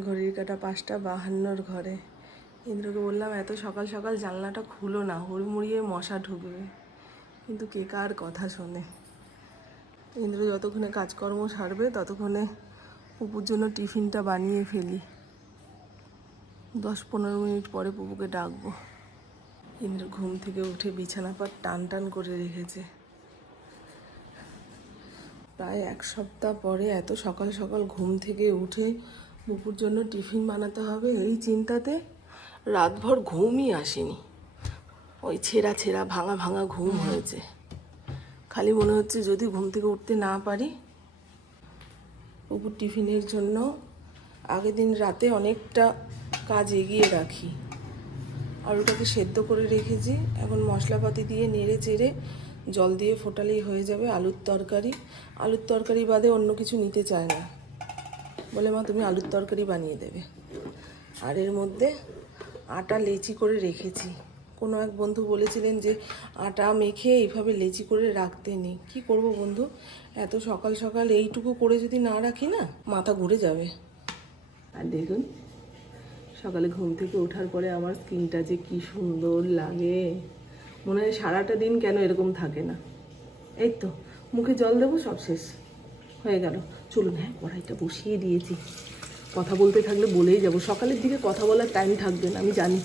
ঘড়ির কাটা পাঁচটা বাহান্নর ঘরে। ইন্দ্রকে বললাম, এত সকাল সকাল জানলাটা খুলো না, হুড়মুড়িয়ে মশা ঢুকবে। কিন্তু কে কার কথা শোনে? ইন্দ্র যতক্ষণে কাজকর্ম সারবে, ততক্ষণে পুপুর জন্য টিফিনটা বানিয়ে ফেলি। দশ পনেরো মিনিট পরে পুপুকে ডাকবো। ইন্দ্র ঘুম থেকে উঠে বিছানা পর টান টান করে রেখেছে। প্রায় এক সপ্তাহ পরে এত সকাল সকাল ঘুম থেকে উঠে বুপুর জন্য টিফিন বানাতে হবে এই চিন্তাতে রাতভর ঘুমই আসেনি। ওই ছেঁড়া ছেঁড়া ভাঙা ভাঙা ঘুম হয়েছে। খালি মনে হচ্ছে যদি ঘুম থেকে উঠতে না পারি বুপুর টিফিনের জন্য আগের দিন রাতে অনেকটা কাজ এগিয়ে রাখি। আলুটাকে সেদ্ধ করে রেখেছি, এখন মশলাপাতি দিয়ে নেড়ে চেড়ে জল দিয়ে ফোটালেই হয়ে যাবে আলুর তরকারি। আলুর তরকারি বাদে অন্য কিছু নিতে চায় না। বলে, মা, তুমি আলুর তরকারি বানিয়ে দেবে। আর এর মধ্যে আটা লেচি করে রেখেছি। কোনো এক বন্ধু বলেছিলেন যে, আটা মেখে এইভাবে লেচি করে রাখতে নেই। কী করব বন্ধু? এত সকাল সকাল এইটুকু করে যদি না রাখি না, মাথা ঘুরে যাবে। আর দেখুন, সকালে ঘুম থেকে ওঠার পরে আমার স্কিনটা যে কি সুন্দর লাগে। মনে হয় সারাটা দিন কেন এরকম থাকে না? এই তো, মুখে জল দেবো, সব শেষ। হয়ে গেল। চলুন হ্যাঁ কড়াইটা বসিয়ে দিয়েছি। কথা বলতে থাকলে বলেই যাব। সকালের দিকে কথা বলার টাইম থাকবে না, আমি জানি।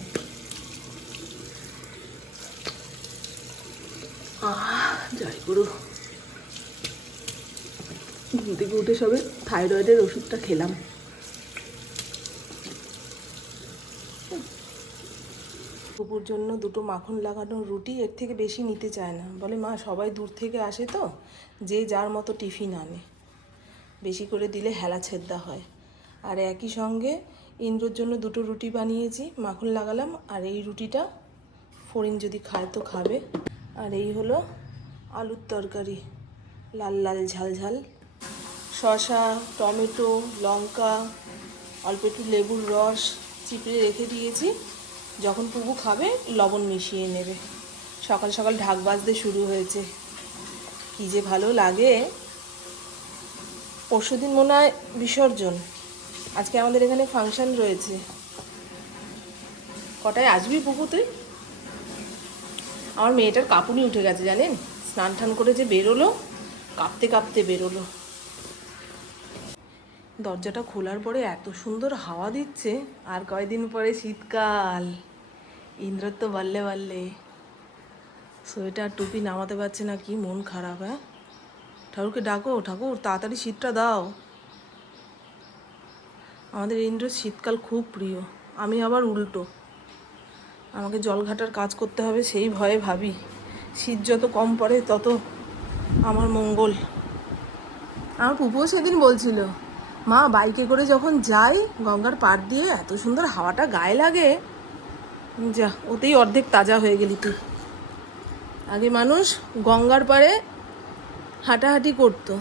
যাই করু। ঘুম থেকে উঠে সবে থাইরয়েডের ওষুধটা খেলাম। পুকুর জন্য দুটো মাখন লাগানো রুটি, এর থেকে বেশি নিতে চায় না। বলে, মা, সবাই দূর থেকে আসে তো? যে যার মতো টিফিন আনে। বেশি করে দিলে হেলা ছেদ্দা হয়। আর একই সঙ্গে ইন্দ্রর জন্য দুটো রুটি বানিয়েছি, মাখন লাগালাম, আর এই রুটিটা ফড়িং যদি খায় তো খাবে। আর এই হলো আলুর তরকারি, লাল লাল ঝাল ঝাল। শসা, টমেটো, লঙ্কা, অল্প একটু লেবুর রস চিপড়ে রেখে দিয়েছি। যখন পুবু খাবে, লবণ মিশিয়ে নেবে। সকাল সকাল ঢাক বাজতে শুরু হয়েছে। কী যে ভালো লাগে। পরশুদিন মনে হয় বিসর্জন। আজকে আমাদের এখানে ফাংশন রয়েছে। কটায় আসবি পুপু তুই? আমার মেয়েটার কাপুনি উঠে গেছে, জানেন? স্নান টান করে যে বেরোলো, কাঁপতে কাঁপতে বেরোলো। দরজাটা খোলার পরে এত সুন্দর হাওয়া দিচ্ছে, আর কয়দিন পরে শীতকাল। ইন্দ্রর তো বাল্লে বাল্লে সোয়েটার টুপি নামাতে পারছে না, কি মন খারাপ হ্যাঁ? ঠাকুরকে ডাকো, ঠাকুর, তাড়াতাড়ি শীতটা দাও। আমাদের ইন্দ্রের শীতকাল খুব প্রিয়, আমি আবার উল্টো। আমাকে জলঘাটার কাজ করতে হবে, সেই ভয়ে ভাবি। শীত যত কম পড়ে, তত আমার মঙ্গল। আমার পুপুও সেদিন বলছিল, মা, বাইকে করে যখন যাই, গঙ্গার পাড় দিয়ে এত সুন্দর হাওয়াটা গায়ে লাগে। যা, ওতেই অর্ধেক তাজা হয়ে গেলি তুই। আগে মানুষ গঙ্গার পাড়ে হাঁটাহাঁটি করতো,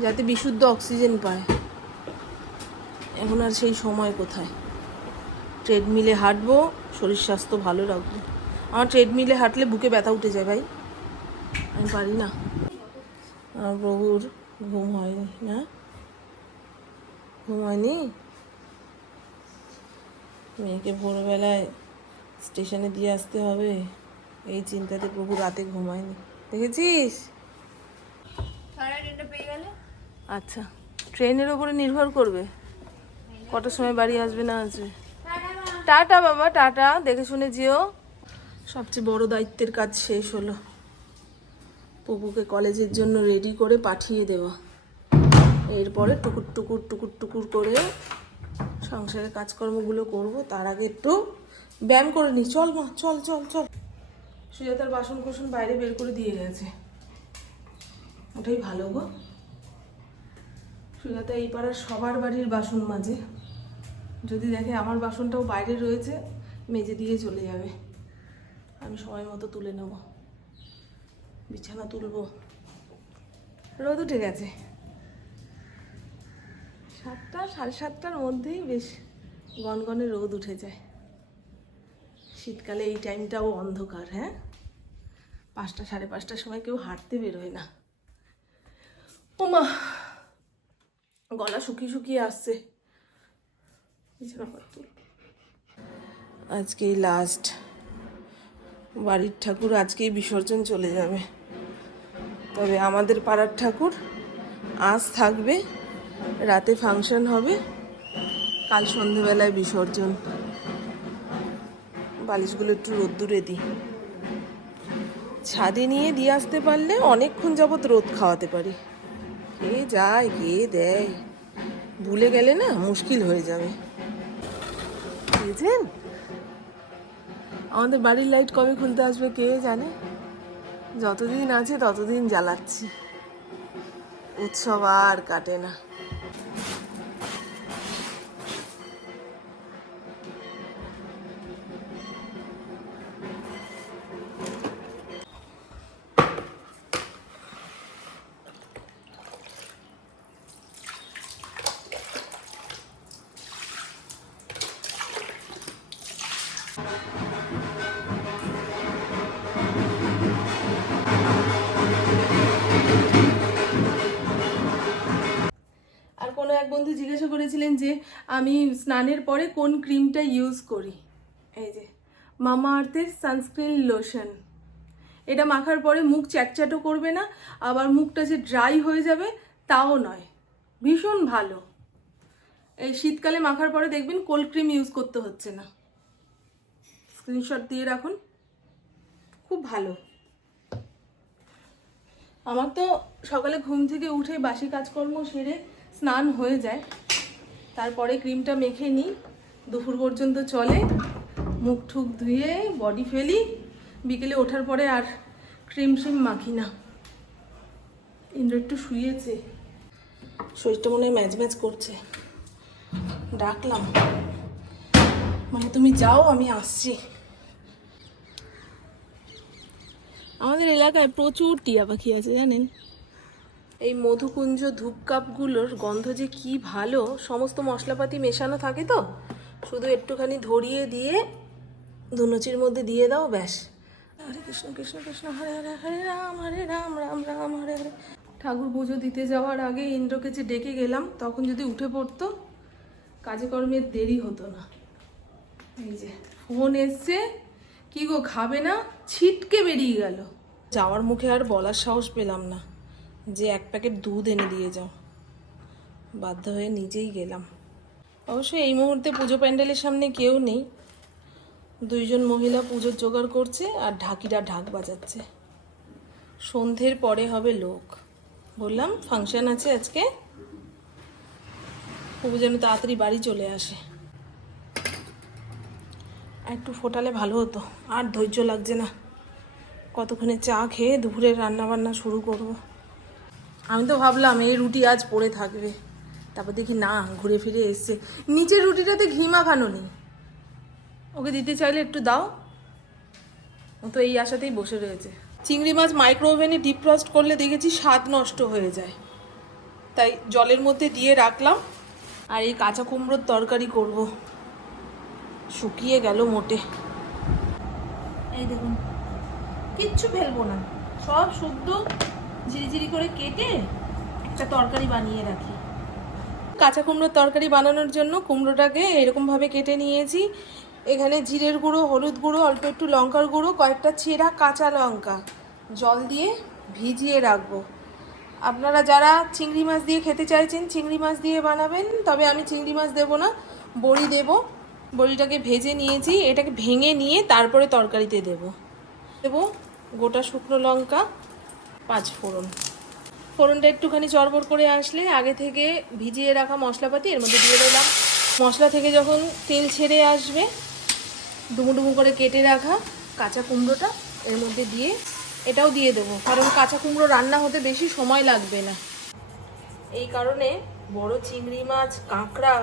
যাতে বিশুদ্ধ অক্সিজেন পায়। এখন আর সেই সময় কোথায়? ট্রেডমিলে হাঁটবো, শরীর স্বাস্থ্য ভালো রাখব। আমার ট্রেডমিলে হাঁটলে বুকে ব্যথা উঠে যায় ভাই। আমি পারি না। আমার প্রভুর ঘুম হয়নি, না? ঘুম হয়নি? মেয়েকে ভোরবেলায় স্টেশনে দিয়ে আসতে হবে। এই চিন্তাতে প্রভু রাতে ঘুমায়নি দেখেছিস? আচ্ছা ট্রেনের ওপরে নির্ভর করবে। কটার সময় বাড়ি আসবে না আসবে টাটা বাবা টাটা দেখে শুনে যেও। সবচেয়ে বড় দায়িত্বের কাজ শেষ হলো। পপুকে কলেজের জন্য রেডি করে পাঠিয়ে দেওয়া। এরপরে টুকুর টুকুর টুকুর টুকুর করে সংসারের কাজকর্মগুলো করব। তার আগে একটু ব্যায়াম করে নি। চল মা চল চল চল। সুজাতার বাসন কোসন বাইরে বের করে দিয়ে গেছে। ওটাই ভালো গো। সুজাতা এই পাড়ার সবার বাড়ির বাসন মাঝে যদি দেখে আমার বাসনটাও বাইরে রয়েছে, মেজে দিয়ে চলে যাবে। আমি সময় মতো তুলে নেব। বিছানা তুলবো। রোদ উঠে গেছে। সাতটা, সাড়ে সাতটার মধ্যেই বেশ গনগনে রোদ উঠে যায়। শীতকালে এই টাইমটাও অন্ধকার হ্যাঁ? পাঁচটা, সাড়ে পাঁচটার সময় কেউ হাঁটতে বেরোয় না। ও মা গলা শুকিয়ে শুকিয়ে আসছে। আজকেই লাস্ট বাড়ির ঠাকুর, আজকেই বিসর্জন চলে যাবে। তবে আমাদের পাড়ার ঠাকুর আজ থাকবে, রাতে ফাংশন হবে, কাল সন্ধেবেলায় বিসর্জন। বালিশগুলো একটু রোদ্দুরে দিই। ছাদে নিয়ে দিয়ে আসতে পারলে অনেকক্ষণ যাবৎ রোদ খাওয়াতে পারি। কে যায়, কে দেয়? ভুলে গেলে না মুশকিল হয়ে যাবে। বুঝেছেন? আমাদের বাড়ির লাইট কবে খুলতে আসবে কে জানে? যতদিন আছে ততদিন জ্বালাচ্ছি। উৎসব আর কাটে না। আমি স্নানের পরে কোন ক্রিমটা ইউজ করি? এই যে, মামা আর্থের সানস্ক্রিন লোশন এটা মাখার পরে মুখ চ্যাটচ্যাটও করবে না, আবার মুখটা যে ড্রাই হয়ে যাবে তাও নয়। ভীষণ ভালো। এই শীতকালে মাখার পরে দেখবেন কোল্ড ক্রিম ইউজ করতে হচ্ছে না। স্ক্রিনশট দিয়ে রাখুন। খুব ভালো। আমার তো সকালে ঘুম থেকে উঠে বাসি কাজকর্ম সেরে স্নান হয়ে যায়। তারপরে ক্রিমটা মেখে নিই। দুপুর পর্যন্ত চলে। মুখ ঠুক ধুয়ে বডি ফেলি। বিকেলে ওঠার পরে আর ক্রিম শ্রিম মাখি না। ইন্দ্র একটু শুয়েছে। শরীরটা মনে হয় ম্যাচ ম্যাচ করছে। ডাকলাম। মানে তুমি যাও, আমি আসছি। আমাদের এলাকায় প্রচুর টিয়া পাখি আছে, জানেন? এই মধুকুঞ্জ ধূপকাপগুলোর গন্ধ যে কি ভালো, সমস্ত মশলাপাতি মেশানো থাকে তো? শুধু একটুখানি ধরিয়ে দিয়ে, ধুনুচির মধ্যে দিয়ে দাও, ব্যাস। হরে কৃষ্ণ কৃষ্ণ কৃষ্ণ, হরে হরে হরে রাম হরে রাম রাম রাম, হরে হরে। ঠাকুর পুজো দিতে যাওয়ার আগে ইন্দ্রকে যে ডেকে গেলাম, তখন যদি উঠে পড়তো, কাজে কর্মের দেরি হতো না। এই যে, ফোন এসছে, কি গো, খাবে না? ছিটকে বেরিয়ে গেল। যাওয়ার মুখে আর বলার সাহস পেলাম না। যে এক প্যাকেট দুধ এনে দিয়ে যাও। বাধ্য হয়ে নিজেই গেলাম। অবশ্য এই মুহূর্তে পুজো প্যান্ডেলের সামনে কেউ নেই। দুইজন মহিলা পুজোর জোগাড় করছে আর ঢাকিরা ঢাক বাজাচ্ছে। সন্ধ্যের পরে হবে লোক। বললাম, ফাংশন আছে আজকে? খুব যেন তাড়াতাড়ি বাড়ি চলে আসে। একটু ফোটালে ভালো হতো। আর ধৈর্য লাগছে না। কতক্ষণে চা খেয়ে দুপুরের রান্না বান্না শুরু করব। আমি তো ভাবলাম এই রুটি আজ পড়ে থাকবে। তারপর দেখি না, ঘুরে ফিরে এসছে। নিচের রুটিটাতে ঘি মাখানো নেই। ওকে দিতে চাইলে একটু দাও। ও তো এই আশাতেই বসে রয়েছে। চিংড়ি মাছ মাইক্রো ওভেনে ডিপ ফ্রস্ট করলে দেখেছি স্বাদ নষ্ট হয়ে যায়। তাই জলের মধ্যে দিয়ে রাখলাম। আর এই কাঁচা কুমড়োর তরকারি করব। শুকিয়ে গেল মোটে। এই দেখুন, কিচ্ছু ফেলব না। সব শুদ্ধ। ঝিরিঝিরি করে কেটে একটা তরকারি বানিয়ে রাখি। কাঁচা কুমড়োর তরকারি বানানোর জন্য কুমড়োটাকে এরকমভাবে কেটে নিয়েছি। এখানে জিরের গুঁড়ো, হলুদ গুঁড়ো, অল্প একটু লঙ্কার গুঁড়ো, কয়েকটা ছেঁড়া কাঁচা লঙ্কা জল দিয়ে ভিজিয়ে রাখব। আপনারা যারা চিংড়ি মাছ দিয়ে খেতে চাইছেন, চিংড়ি মাছ দিয়ে বানাবেন, তবে আমি চিংড়ি মাছ দেবো না, বড়ি দেব। বড়িটাকে ভেজে নিয়েছি, এটাকে ভেঙে নিয়ে তারপরে তরকারিতে দেব। দেব গোটা শুকনো লঙ্কা পাঁচ ফোড়ন। ফোড়নটা একটুখানি চড়বড় করে আসলে আগে থেকে ভিজিয়ে রাখা মশলাপাতি, এর মধ্যে দিয়ে দিলাম। মশলা থেকে যখন তেল ছেড়ে আসবে, ডুমো ডুমো করে কেটে রাখা কাঁচা কুমড়োটা এর মধ্যে দিয়ে এটাও দিয়ে দেবো, কারণ কাঁচা কুমড়ো রান্না হতে বেশি সময় লাগবে না। এই কারণে বড় চিংড়ি মাছ, কাঁকড়া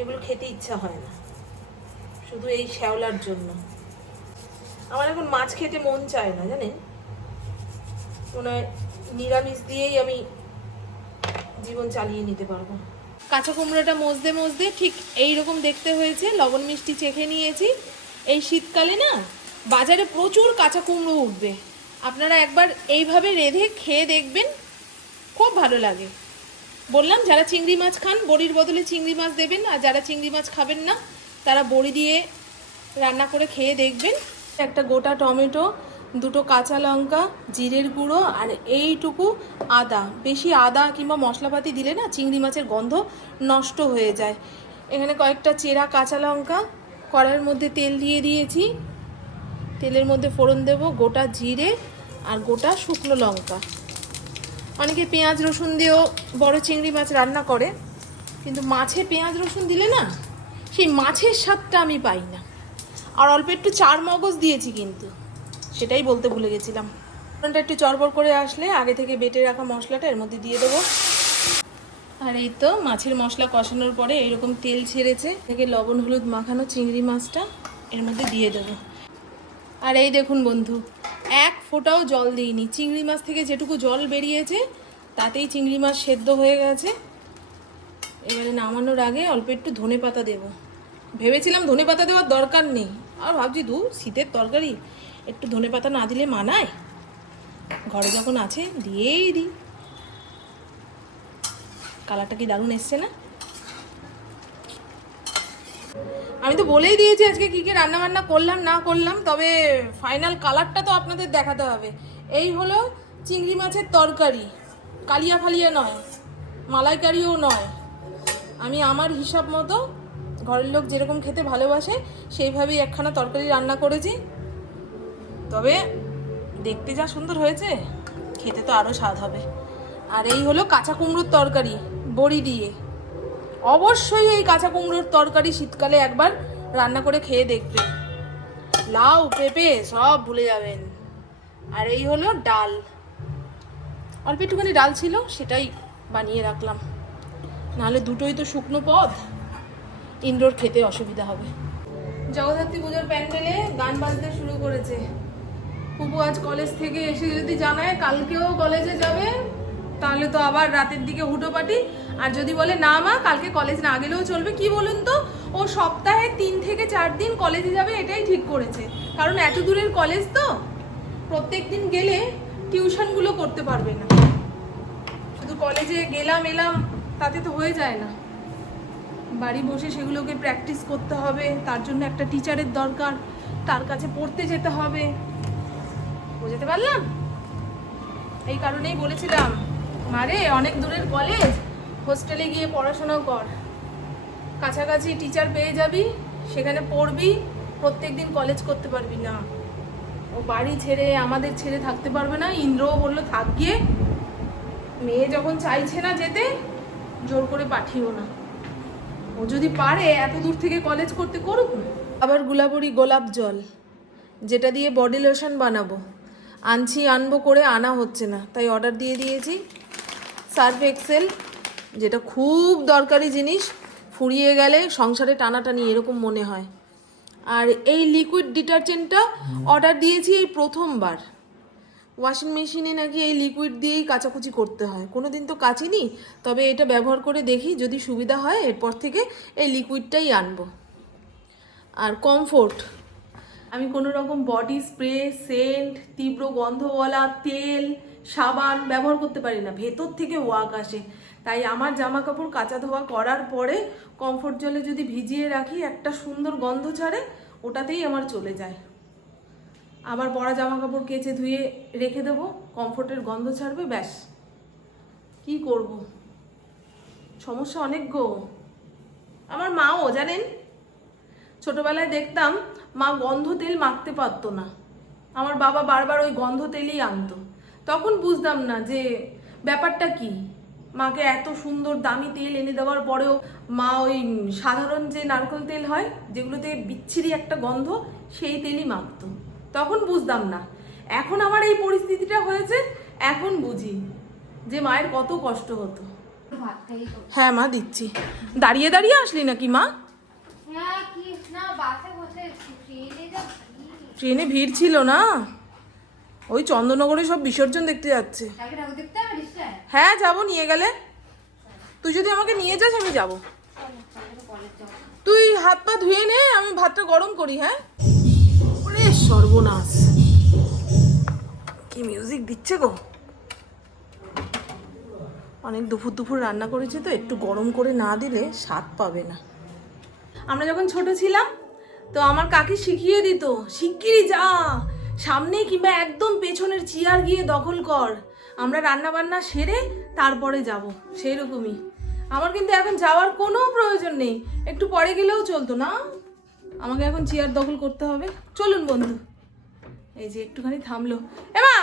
এগুলো খেতে ইচ্ছা হয় না, শুধু এই শ্যাওলার জন্য। আমার এখন মাছ খেতে মন চায় না, জানেন? মনে হয় নিরামিষ দিয়েই আমি জীবন চালিয়ে নিতে পারব। কাঁচা কুমড়োটা মজদে মজদে ঠিক এই রকম দেখতে হয়েছে, লবণ মিষ্টি চেখে নিয়েছি। এই শীতকালে না বাজারে প্রচুর কাঁচা কুমড়ো উঠবে। আপনারা একবার এইভাবে রেঁধে খেয়ে দেখবেন, খুব ভালো লাগে। বললাম, যারা চিংড়ি মাছ খান, বড়ির বদলে চিংড়ি মাছ দেবেন, আর যারা চিংড়ি মাছ খাবেন না, তারা বড়ি দিয়ে রান্না করে খেয়ে দেখবেন। একটা গোটা টমেটো দুটো কাঁচা লঙ্কা, জিরের গুঁড়ো আর এইটুকু আদা। বেশি আদা কিংবা মশলাপাতি দিলে না চিংড়ি মাছের গন্ধ নষ্ট হয়ে যায়। এখানে কয়েকটা চেরা কাঁচা লঙ্কা, কড়াইয়ের মধ্যে তেল দিয়ে দিয়েছি। তেলের মধ্যে ফোড়ন দেব গোটা জিরে আর গোটা শুকনো লঙ্কা। অনেকে পেঁয়াজ, রসুন দিয়েও বড় চিংড়ি মাছ রান্না করে, কিন্তু মাছে পেঁয়াজ, রসুন দিলে না সেই মাছের স্বাদটা আমি পাই না। আর অল্প একটু চার মগজ দিয়েছি কিন্তু। সেটাই বলতে ভুলে গেছিলাম। ফোড়নটা একটু চড়বড় করে আসলে আগে থেকে বেটে রাখা মশলাটা এর মধ্যে দিয়ে দেবো। আর এই তো মাছের মশলা কষানোর পরে এরকম তেল ছেড়েছে। থেকে লবণ, হলুদ মাখানো চিংড়ি মাছটা এর মধ্যে দিয়ে দেবো। আর এই দেখুন বন্ধু, এক ফোঁটাও জল দিইনি। চিংড়ি মাছ থেকে যেটুকু জল বেরিয়েছে, তাতেই চিংড়ি মাছ সেদ্ধ হয়ে গেছে। এবারে নামানোর আগে অল্প একটু ধনে পাতা দেবো। ভেবেছিলাম ধনে পাতা দেওয়ার দরকার নেই, আর ভাবছি দু শীতের তরকারি। একটু ধনে পাতা না দিলে মানায়? ঘরে যখন আছে, দিয়েই দিই। কালারটা কি দারুণ এসছে না? আমি তো বলেই দিয়েছি আজকে কী কী রান্না বান্না করলাম, না করলাম, তবে ফাইনাল কালারটা তো আপনাদের দেখাতে হবে। এই হলো চিংড়ি মাছের তরকারি। কালিয়া ফালিয়া নয়, মালাইকারিও নয়। আমি আমার হিসাব মতো ঘরের লোক যেরকম খেতে ভালোবাসে, সেইভাবেই একখানা তরকারি রান্না করেছি। তবে দেখতে যা সুন্দর হয়েছে, খেতে তো আরও স্বাদ হবে। আর এই হলো কাঁচা কুমড়োর তরকারি, বড়ি দিয়ে। অবশ্যই এই কাঁচা কুমড়োর তরকারি শীতকালে একবার রান্না করে খেয়ে দেখবে। লাউ, পেঁপে, সব ভুলে যাবেন। আর এই হলো ডাল। অল্প একটুখানি ডাল ছিল, সেটাই বানিয়ে রাখলাম। নাহলে দুটোই তো শুকনো পদ। ইন্দ্রর খেতে অসুবিধা হবে। জগদ্ধাত্রী পুজোর প্যান্ডেলে গান বাজতে শুরু করেছে। পুপু আজ কলেজ থেকে এসে যদি জানায় কালকেও কলেজে যাবে, তাহলে তো আবার রাতের দিকে হুটোপাটি আর যদি বলে, না মা, কালকে কলেজ না গেলেও চলবে। কি বলুন তো? ও সপ্তাহে তিন থেকে চার দিন কলেজে যাবে, এটাই ঠিক করেছে। কারণ এত দূরের কলেজ তো, প্রত্যেক দিন গেলে টিউশনগুলো করতে পারবে না। শুধু কলেজে গেলাম, এলাম, তাতে তো হয়ে যায় না। বাড়ি বসে সেগুলোকে প্র্যাকটিস করতে হবে, তার জন্য একটা টিচারের দরকার, তার কাছে পড়তে যেতে হবে। বুঝতে পারলাম? এই কারণেই বলেছিলাম, মারে, অনেক দূরের কলেজ হোস্টেলে গিয়ে পড়াশোনা কর। কাছাকাছি টিচার পেয়ে যাবি, সেখানে পড়বি প্রত্যেক দিন কলেজ করতে পারবি না। ও বাড়ি ছেড়ে আমাদের ছেড়ে থাকতে পারবে না। ইন্দ্রও বলল, থাক গিয়ে। মেয়ে যখন চাইছে না যেতে, জোর করে পাঠিও না। ও যদি পারে, এত দূর থেকে কলেজ করতে করুক আবার গুলাবরি গোলাপ জল, যেটা দিয়ে বডি লোশন বানাবো। আনছি, আনব করে, আনা হচ্ছে না। তাই অর্ডার দিয়ে দিয়েছি। সার্ফ এক্সেল যেটা খুব দরকারি জিনিস, ফুরিয়ে গেলে সংসারে টানাটানি এরকম মনে হয়। আর এই লিকুইড ডিটারজেন্টটা অর্ডার দিয়েছি এই প্রথমবার। ওয়াশিং মেশিনে নাকি এই লিকুইড দিয়েই কাচাকুচি করতে হয়। কোনো দিন তো কাচিনি, তবে এটা ব্যবহার করে দেখি, যদি সুবিধা হয়, এরপর থেকে এই লিকুইডটাই আনব। আর কমফোর্ট আমি কোনো রকম বডি স্প্রে সেন্ট তীব্র গন্ধওয়ালা, তেল, সাবান ব্যবহার করতে পারি না। ভেতর থেকে ওয়াক আসে। তাই আমার জামা কাপড় কাচা ধোয়া করার পরে কমফোর্ট জলে যদি ভিজিয়ে রাখি, একটা সুন্দর গন্ধ ছাড়ে, ওটাতেই আমার চলে যায়। আবার পরা জামা কাপড় কেচে ধুয়ে রেখে দেবো কমফোর্টের গন্ধ ছাড়বে, ব্যাস। কি করব? সমস্যা অনেক গো। আমার মাও, জানেন? ছোটবেলায় দেখতাম মা গন্ধ তেল মাখতে পারতো না। আমার বাবা বারবার ওই গন্ধ তেলই আনতো। তখন বুঝতাম না যে ব্যাপারটা কি। মাকে এত সুন্দর দামি তেল এনে দেওয়ার পরেও মা ওই সাধারণ যে নারকেল তেল হয় যেগুলোতে বিচ্ছিরি একটা গন্ধ সেই তেলই মাখতো। তখন বুঝতাম না। এখন আমার এই পরিস্থিতিটা হয়েছে এখন বুঝি যে মায়ের কত কষ্ট হতো। হ্যাঁ মা দিচ্ছি। দাঁড়িয়ে দাঁড়িয়ে আসলি নাকি মা? ট্রেনে ভিড়। ছিল না? ওই চন্দননগরে সব বিসর্জন দেখতে যাচ্ছে। হ্যাঁ যাব নিয়ে গেলে। তুই যদি আমাকে নিয়ে যাস আমি যাব। তুই হাত পা ধুয়ে নে আমি ভাতটা গরম করি হ্যাঁ? ওরে সর্বনাশ। কি মিউজিক দিচ্ছে গো? অনেক দুপুর দুপুর রান্না করেছি তো একটু গরম করে না দিলে স্বাদ পাবে না। আমরা যখন ছোট ছিলাম, তো আমার কাকি শিখিয়ে দিত, শিগগিরই যা সামনে কিংবা একদম পেছনের চেয়ার গিয়ে দখল কর, আমরা রান্না বান্না সেরে তারপরে যাব। সেই রকমই আমার কিন্তু এখন যাওয়ার কোনো প্রয়োজন নেই, একটু পরে গেলেও চলতো না। আমাকে এখন চেয়ার দখল করতে হবে। চলুন বন্ধু। এই যে একটুখানি থামলো। এমা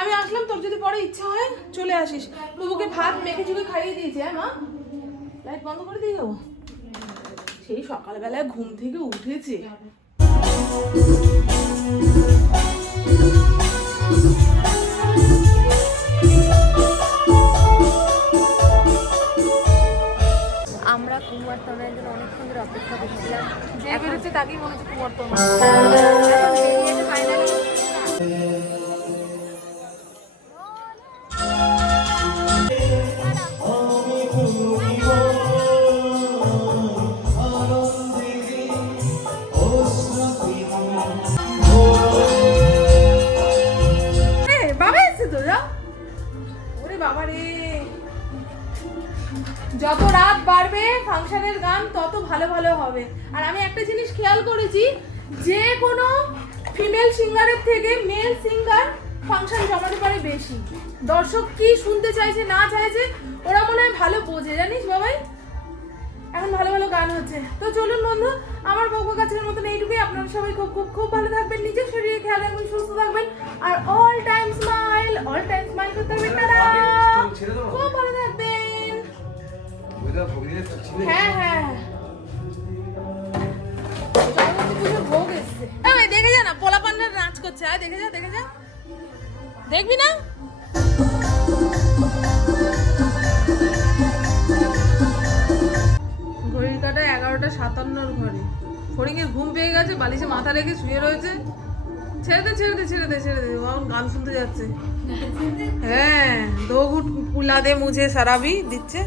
আমি আসলাম, তোর যদি পরে ইচ্ছা হয়, চলে আসিস। বাবুকে ভাত মেখে চুকে খাইয়ে দিয়েছি। হ্যাঁ মা। লাইট বন্ধ করে দিয়ে যাব। সেই সকালবেলায় ঘুম থেকে উঠেছে। আমরা কুমার তনয়ের জন্য অনেকক্ষণ ধরে অপেক্ষা করছিলাম। যে বেরোচ্ছে তাকেই মনে হচ্ছে কুমার তোমার যত রাত বাড়বে, ফাংশনের গান তত ভালো ভালো হবে। আর আমি একটা জিনিস খেয়াল করেছি, যে কোনো ফিমেল সিঙ্গারের থেকে মেল সিঙ্গার ফাংশন জমাতে পারে বেশি। দর্শক কি শুনতে চাইছে, না চাইছে, ওরা মনে হয় ভালো বোঝে। জানিস বাবাই? এখন ভালো ভালো গান হচ্ছে। তো চলুন বন্ধু আমার বকু গাছের মতন এইটুকুই। আপনারা সবাই খুব খুব খুব ভালো থাকবেন নিজের শরীরে খেয়াল রাখবেন সুস্থ থাকবেন আর all time smile all time smile করতে হবে। টাটা খুব ভালো থাকবেন। হ্যাঁ হ্যাঁ। দেখে যা না পোলা পান্ডার নাচ করছে। দেখে যা দেখে যা। দেখবি না? এগারোটা সাতান্নর ঘরে। ফড়িংয়ের ঘুম পেয়ে গেছে, বালিশে মাথা রেখে শুয়ে রয়েছে। ছেড়ে দে ছেড়ে দে ছেড়ে দে ছেড়ে দে ও গান শুনতে যাচ্ছে। হ্যাঁ দো ঘুট পুলা দে মুঝে সারাবি দিচ্ছে।